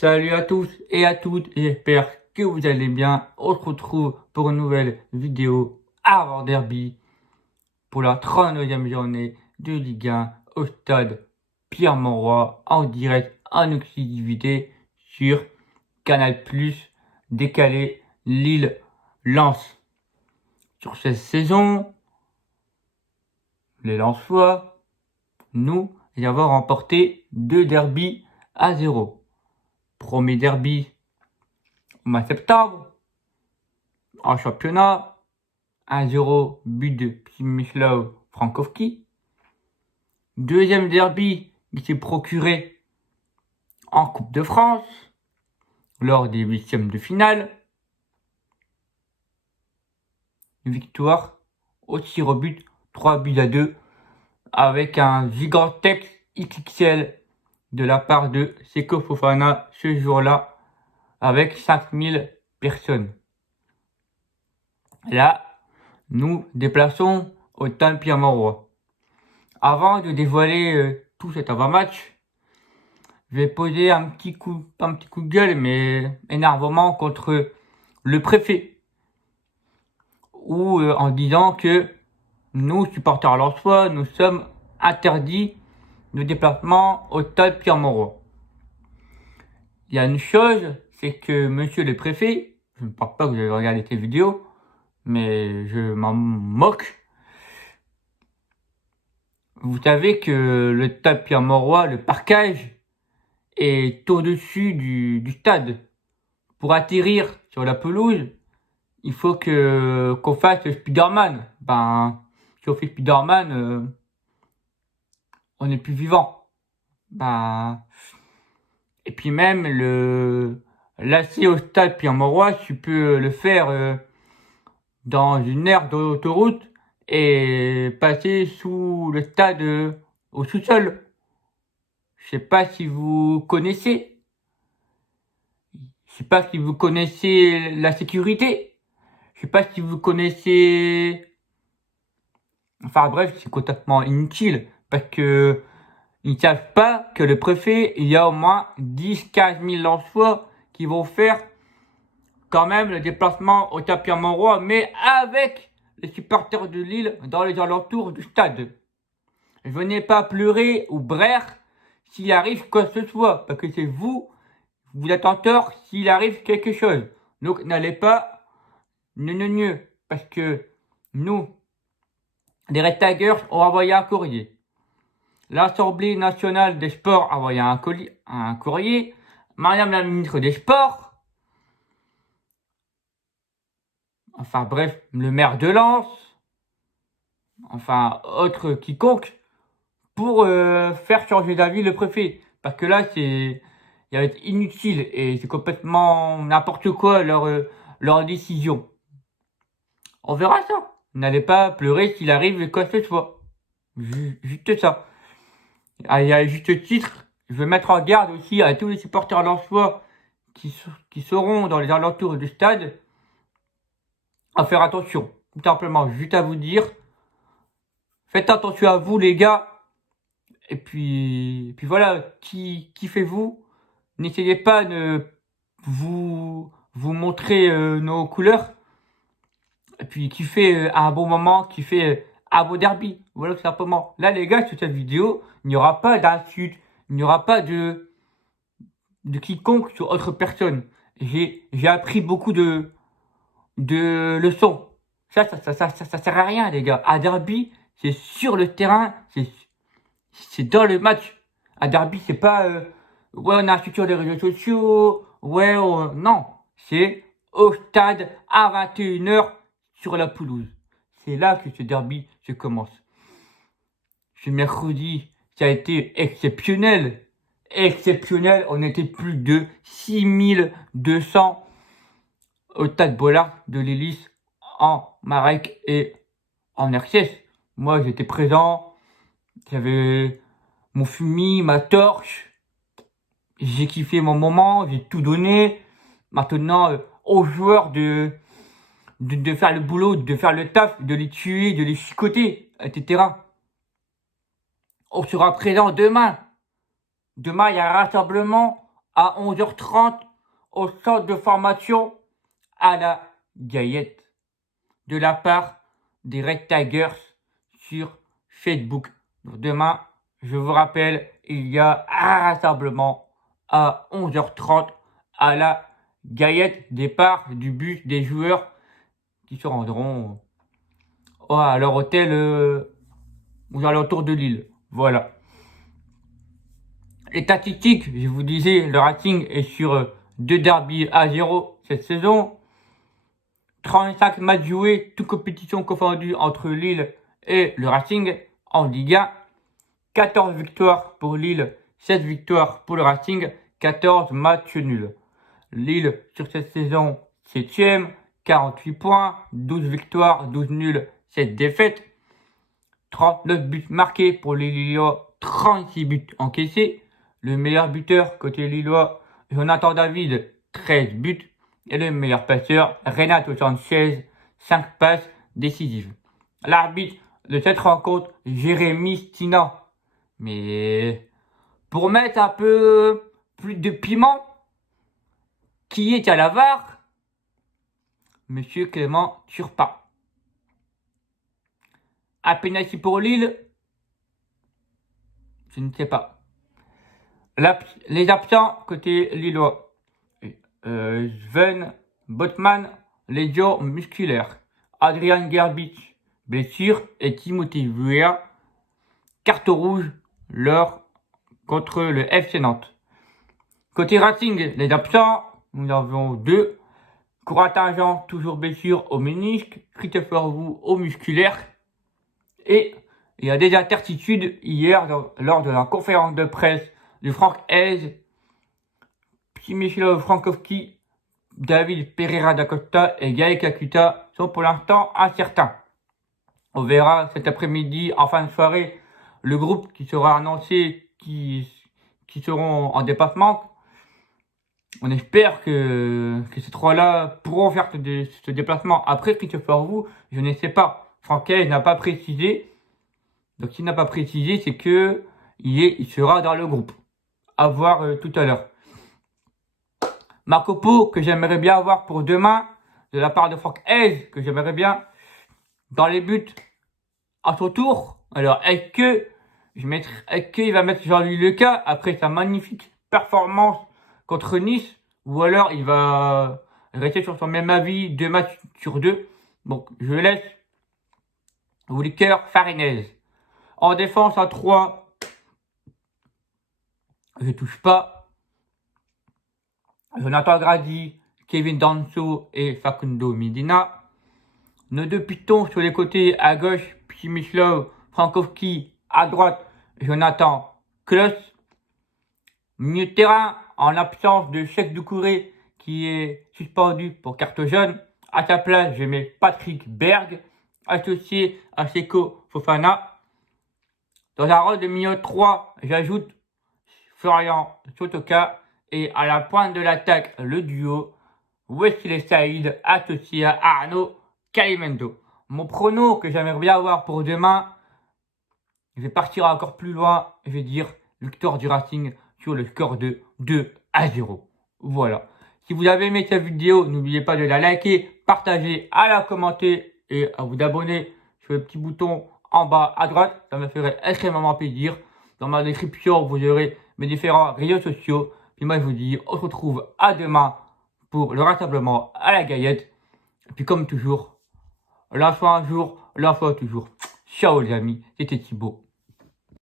Salut à tous et à toutes, j'espère que vous allez bien. On se retrouve pour une nouvelle vidéo avant derby pour la 39e journée de Ligue 1 au stade Pierre-Mauroy en direct en exclusivité sur Canal+, décalé Lille-Lens. Sur cette saison, les Lensois, nous avons remporté 2 derbys à 0. Premier derby au mois de septembre, en championnat, 1-0, but de Przemysław Frankowski. Deuxième derby qui s'est procuré en Coupe de France, lors des huitièmes de finale. Victoire au tir au but, 3-2, avec un gigantesque XXL de la part de Seko Fofana ce jour-là, avec 5000 personnes. Là, nous déplaçons au stade Pierre-Mauroy. Avant de dévoiler tout cet avant-match, je vais poser un petit coup de gueule, mais énervement contre le préfet. Ou en disant que nous, supporters lensois, nous sommes interdits de déplacement au stade Pierre-Mauroy. Il y a une chose, c'est que monsieur le préfet, je ne pense pas que vous avez regardé ces vidéos, mais je m'en moque. Vous savez que le stade Pierre-Mauroy, le parkage, est au-dessus du stade. Pour atterrir sur la pelouse, il faut qu'on fasse Spider-Man. Si on fait Spider-Man, on n'est plus vivant. Et puis même l'accès au stade Pierre-Mauroy, tu peux le faire dans une aire d'autoroute et passer sous le stade au sous-sol. Je sais pas si vous connaissez. Je sais pas si vous connaissez la sécurité. Je sais pas si vous connaissez. Enfin bref, c'est complètement inutile parce que ils ne savent pas que le préfet, il y a au moins 10-15 000 Lensois qui vont faire quand même le déplacement au stade Pierre-Mauroy, mais avec les supporters de Lille dans les alentours du stade. Venez pas pleurer ou braire s'il arrive quoi que ce soit, parce que c'est vous êtes en tort s'il arrive quelque chose. Donc n'allez pas parce que nous, les Red Tigers, ont envoyé un courrier. L'Assemblée nationale des sports a envoyé un courrier. Madame la ministre des Sports, enfin bref, le maire de Lens, enfin autre quiconque, pour faire changer d'avis le préfet. Parce que là, il va être inutile et c'est complètement n'importe quoi leur décision. On verra ça. N'allez pas pleurer s'il arrive quoi que ce soit. Juste ça. Et à juste titre, je vais mettre en garde aussi à tous les supporters lensois qui seront dans les alentours du stade à faire attention. Tout simplement, juste à vous dire, faites attention à vous les gars. Et puis voilà, kiffez-vous. N'essayez pas de vous montrer nos couleurs. Et puis kiffez un bon moment, kiffez à vos derbies. Voilà tout simplement. Là les gars, sur cette vidéo, il n'y aura pas d'insultes, il n'y aura pas de quiconque sur autre personne. J'ai appris beaucoup de leçons. Ça sert à rien les gars. À derby, c'est sur le terrain, c'est dans le match. À derby, c'est pas ouais, on a un sur les réseaux sociaux, ouais, non, c'est au stade à 21h sur la pelouse. C'est là que ce derby se commence. Ce mercredi, ça a été exceptionnel. Exceptionnel, on était plus de 6200 au stade Bollard de l'Hélice en Marek et en RCS. Moi, j'étais présent, j'avais mon fumier, ma torche, j'ai kiffé mon moment, j'ai tout donné. Maintenant, aux joueurs de faire le boulot, de faire le taf, de les tuer, de les chicoter, etc. On sera présent demain. Demain, il y a un rassemblement à 11h30 au centre de formation à la Gaillette de la part des Red Tigers sur Facebook. Donc demain, je vous rappelle, il y a un rassemblement à 11h30 à la Gaillette, départ du bus des joueurs qui se rendront à leur hôtel aux alentours de Lille. Voilà. Les statistiques, je vous disais, le rating est sur 2 derbies à 0 cette saison. 35 matchs joués, toutes compétitions confondues entre Lille et le Racing en Ligue 1. 14 victoires pour Lille, 16 victoires pour le Racing, 14 matchs nuls. Lille, sur cette saison, 7ème, 48 points, 12 victoires, 12 nuls, 7 défaites. 39 buts marqués pour les Lillois, 36 buts encaissés. Le meilleur buteur côté Lillois, Jonathan David, 13 buts. Et le meilleur passeur, Renato Sanchez, 5 passes décisives. L'arbitre de cette rencontre, Jérémy Stina. Mais pour mettre un peu plus de piment, qui est à la VAR? Monsieur Clément Turpin. Un penalty pour Lille? Je ne sais pas. Les absents côté lillois. Sven Botman, lésion musculaire. Adrian Gerbic, blessure. Et Timothy Weah, carte rouge lors contre le FC Nantes. Côté Racing, les absents, nous avons 2. Couratin-Jean, toujours blessure au ménisque. Christopher Wu au musculaire. Et il y a des incertitudes hier lors de la conférence de presse de Franck Hez. Przemysław Frankowski, David Pereira da Costa et Gaël Kakuta sont pour l'instant incertains. On verra cet après-midi, en fin de soirée, le groupe qui sera annoncé, qui seront en déplacement. On espère que ces trois-là pourront faire ce déplacement. Après Christopher Wu, je ne sais pas. Franck Hez n'a pas précisé. Donc s'il n'a pas précisé, c'est que il sera dans le groupe. À voir tout à l'heure. Marco Pau, que j'aimerais bien avoir pour demain, de la part de Franck Hez, que j'aimerais bien dans les buts à son tour. Alors, est-ce qu'il va mettre Jean-Louis Leca après sa magnifique performance contre Nice, ou alors il va rester sur son même avis 2 matchs sur 2. Donc, je laisse Wilker Farinez. En défense à 3, je touche pas. Jonathan Grady, Kevin Danso et Facundo Medina. Nos 2 pitons sur les côtés à gauche, Przemysław Frankowski, à droite, Jonathan Kloss. Milieu de terrain, en l'absence de Cheikh Doucouré qui est suspendu pour carte jaune. À sa place, je mets Patrick Berg, associé à Seko Fofana. Dans un rôle de milieu 3, j'ajoute Florian Sotoka. Et à la pointe de l'attaque, le duo Wesley Saïd associé à Arnaud Calimendo. Mon prono que j'aimerais bien avoir pour demain, je vais partir encore plus loin. Je vais dire victoire du Racing sur le score de 2-0. Voilà. Si vous avez aimé cette vidéo, n'oubliez pas de la liker, partager, à la commenter et à vous abonner sur le petit bouton en bas à droite. Ça me ferait extrêmement plaisir. Dans ma description, vous aurez mes différents réseaux sociaux. Puis moi, je vous dis, on se retrouve à demain pour le rassemblement à la Gaillette. Et puis comme toujours, la foi un jour, la foi toujours. Ciao les amis, c'était Thibaut.